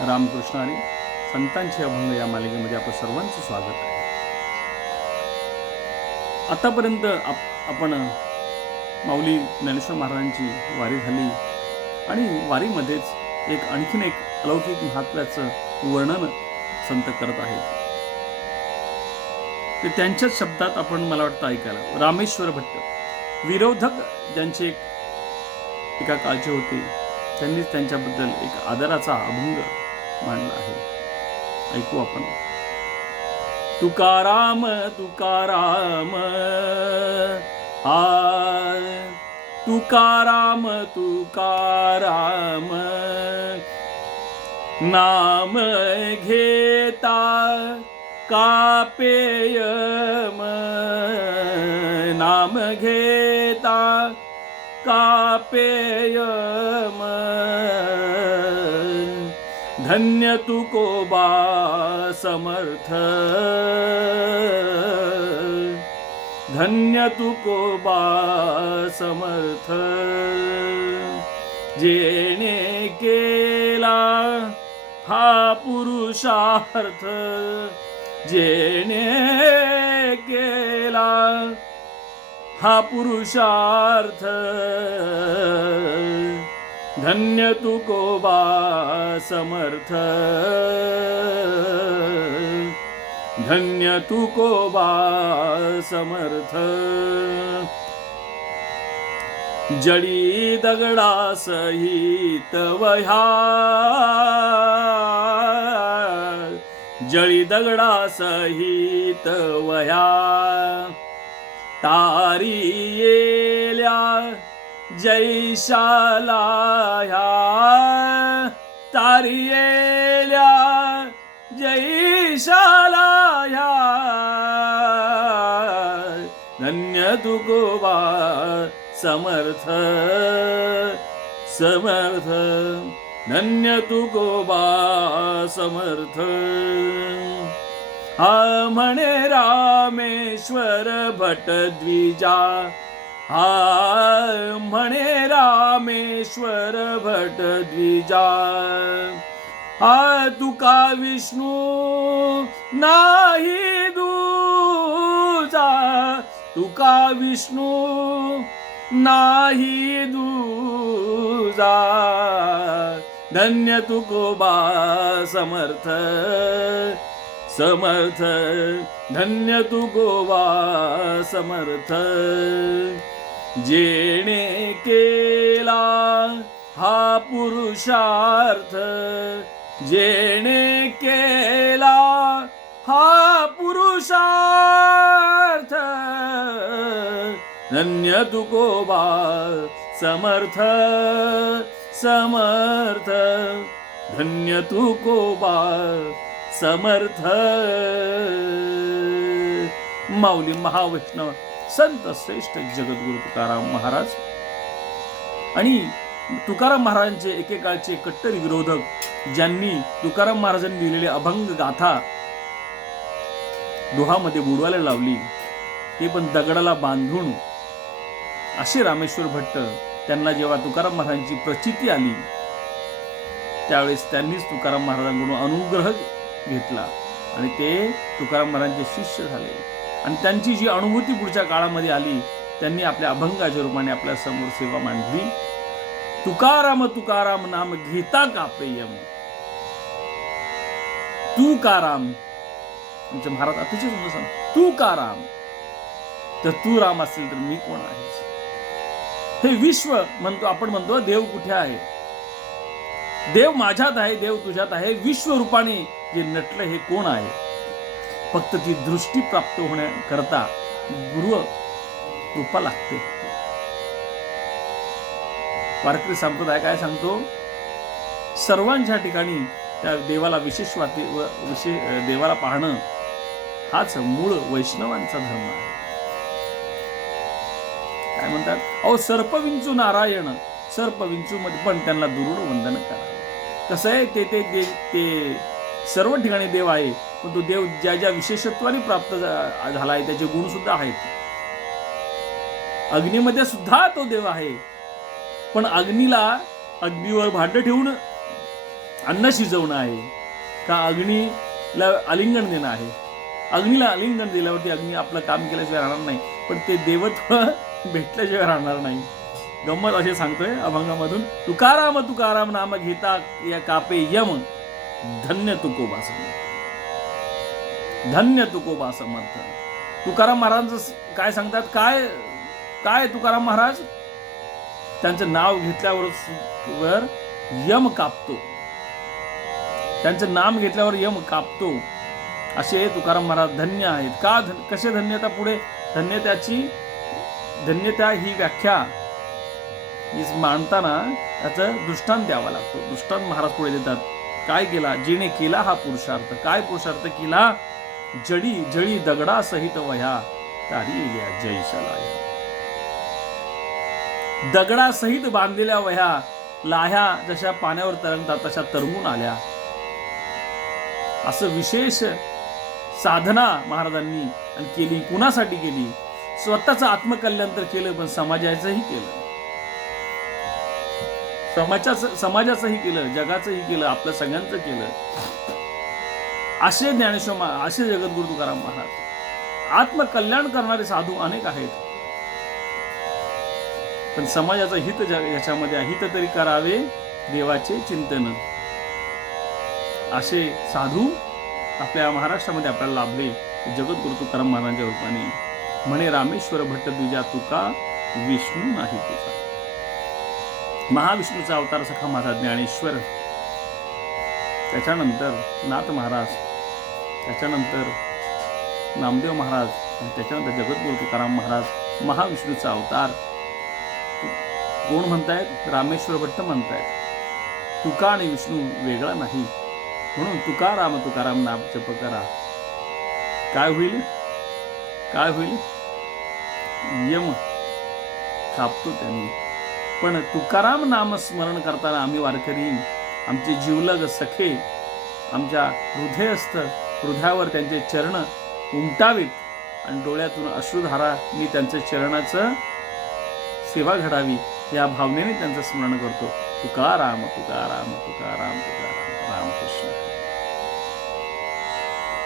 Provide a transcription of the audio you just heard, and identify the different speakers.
Speaker 1: रामकृष्ण आणि संतांचे अभंग या मालिकेमध्ये आपलं सर्वांचं स्वागत आहे. आतापर्यंत आप आपण माऊली ज्ञानेश्वर महाराजांची वारी झाली आणि वारीमध्येच एक आणखीन एक अलौकिक महात्म्याचं वर्णन संत करत आहेत. ते त्यांच्याच शब्दात आपण मला वाटतं ऐकायला रामेश्वर भट्ट. विरोधक ज्यांचे एक एका काळचे होते त्यांनीच त्यांच्याबद्दल एक आदराचा अभंग मांडला आहे. ऐकू आपण. तुकाराम तुकाराम हा तुकाराम तुकाराम नाम घेता कापेयम. नाम घेता कापेयम. धन्य तू कोबा समर्थ. धन्य तू कोबा समर्थ. जेणे केला हा पुरुषार्थ. जेणे केला हा पुरुषार्थ. धन्य तुकोबा समर्थ. धन्य तुकोबा समर्थ. जडी दगडा सहित वह्या. जळी दगडा सहित वह्या. तारी येल्या जैशाला ह्या तारियेल्या जैशाला ह्या धन्य तुगोवा समर्थ समर्थ धन्य तू समर्थ। हा म्हणे रामेश्वर भट द्विजा हा म्हणे रामेश्वर भट द्विजा. हा तुका विष्णू नाही दूजा. तुका विष्णू नाही दूजा. धन्य तुकोबा समर्थ समर्थ. धन्य तुकोबा समर्थ. जेणे केला हा पुरुषार्थ जेणे केला हा पुरुषार्थ धन्य तुकोबा समर्थ समर्थ धन्य तुकोबा समर्थ। माऊली महावैष्णव संत श्रेष्ठ जगद्गुरु तुकाराम महाराज आणि तुकाराम महाराजांचे एकेकाळचे कट्टर विरोधक ज्यांनी तुकाराम महाराजांनी लिहिलेली अभंग गाथा दुहामध्ये बुडवायला लावली ते पण दगडाला बांधून असे रामेश्वर भट्ट त्यांना जेव्हा तुकाराम महाराजांची प्रचिती आली त्यावेळेस त्यांनीच तुकाराम महाराजांकडून अनुग्रह घेतला आणि ते तुकाराम महाराजांचे शिष्य झाले. आणि त्यांची जी अनुभूती पुढच्या काळामध्ये आली त्यांनी आपल्या अभंगाच्या रूपाने आपल्यासमोर सेवा मांडली. तुकाराम तुकाराम नाम घेता कापेयम तू काराम आमचे महाराज अतिशय सुंदर सांग तू काराम तर तू राम असेल तर मी कोण आहे? हे विश्व म्हणतो आपण म्हणतो देव कुठे आहे? देव माझ्यात आहे देव तुझ्यात आहे. विश्व रूपाने जे नटलं हे कोण आहे? फक्त ती दृष्टी प्राप्त होण्याकरता गुरु कृपा लागते. वारकरी संप्रदाय काय सांगतो? सर्वांच्या ठिकाणी त्या देवाला विशेष वाते व विशेष देवाला पाहणं हाच मूळ वैष्णवांचा धर्म आहे. काय म्हणतात? अहो सर्प विंचू नारायण सर्प विंचू मध्ये पण त्यांना दुरुड वंदन करावं कसं आहे ते ते ते ते सर्व ठिकाणी देव आहे पण तो देव ज्या ज्या विशेषत्वाने प्राप्त झाला आहे त्याचे गुण सुद्धा आहेत. अग्नीमध्ये सुद्धा तो देव आहे. पण अग्नीला अग्नीवर भांडं ठेवून अन्न शिजवणं आहे. का अग्नीला आलिंगन देणं आहे? अग्नीला आलिंगन दिल्यावरती अग्नी आपलं काम केल्याशिवाय राहणार नाही. पण ते देवत्व भेटल्याशिवाय राहणार नाही. गंमत असे सांगतोय अभंगामधून तुकाराम तुकाराम नाम घेता या कापे यम धन्य तुकोबासन. धन्य तुकोबा समर्थ तुकाराम महाराज काय सांगतात? काय काय तुकाराम महाराज? त्यांचं नाव घेतल्यावर वर यम कापतो. त्यांचं नाम घेतल्यावर यम कापतो. असे तुकाराम महाराज धन्य आहेत. का धन कसे धन्यता पुढे? धन्यताची धन्यता ही व्याख्या. मांडताना त्याचं दृष्टांत द्यावा लागतो. दृष्टांत महाराज पुढे देतात. काय केला? जिने केला हा पुरुषार्थ. काय पुरुषार्थ केला? जडी जळी दगडा सहित वह्या तारी येल्या दगडा सहित बांधलेल्या वह्या लाह्या जशा पाण्यावर तरंगतात तशा तरंगून आल्या. असं विशेष साधना महाराजांनी आणि केली कुणासाठी केली? स्वतःचं आत्मकल्याण तर केलं पण समाजाचंही केलं. समाजाचं समाजाचंही केलं जगाचंही केलं आपल्या सगळ्यांचं केलं. असे ज्ञानेश्वर मा- असे जगद्गुरु तुकाराम महाराज. आत्मकल्याण करणारे साधू अनेक आहेत. पण समाजाचं हित याच्यामध्ये हित तरी करावे देवाचे चिंतन. असे साधू आपल्या महाराष्ट्रामध्ये आपल्याला लाभले. जगद्गुरु तुकाराम महाराजांच्या रूपाने. म्हणे रामेश्वर भट्ट तुझ्या तुका विष्णू नाही तुझा. महाविष्णूचा अवतार सखा माझा ज्ञानेश्वर. त्याच्यानंतर नाथ महाराज त्याच्यानंतर नामदेव महाराज आणि त्याच्यानंतर जगद्गुरु तुकाराम महाराज महाविष्णूचा अवतार. कोण म्हणतायत? रामेश्वर भट्ट म्हणतायत. तुका आणि विष्णू वेगळा नाही. म्हणून तुकाराम तुकाराम नाम जप करा. काय होईल? काय होईल? यम कापतो त्यांनी. पण तुकाराम नाम स्मरण करताना आम्ही वारकरी आमचे जीवलग सखे आमच्या हृदयस्थ हृदयावर त्यांचे चरण उमटावीत आणि डोळ्यातून अश्रुधारा मी त्यांच्या चरणाचं सेवा घडावी या भावनेने त्यांचं स्मरण करतो. तुकाराम तुकाराम तुकाराम तुकाराम रामकृष्ण.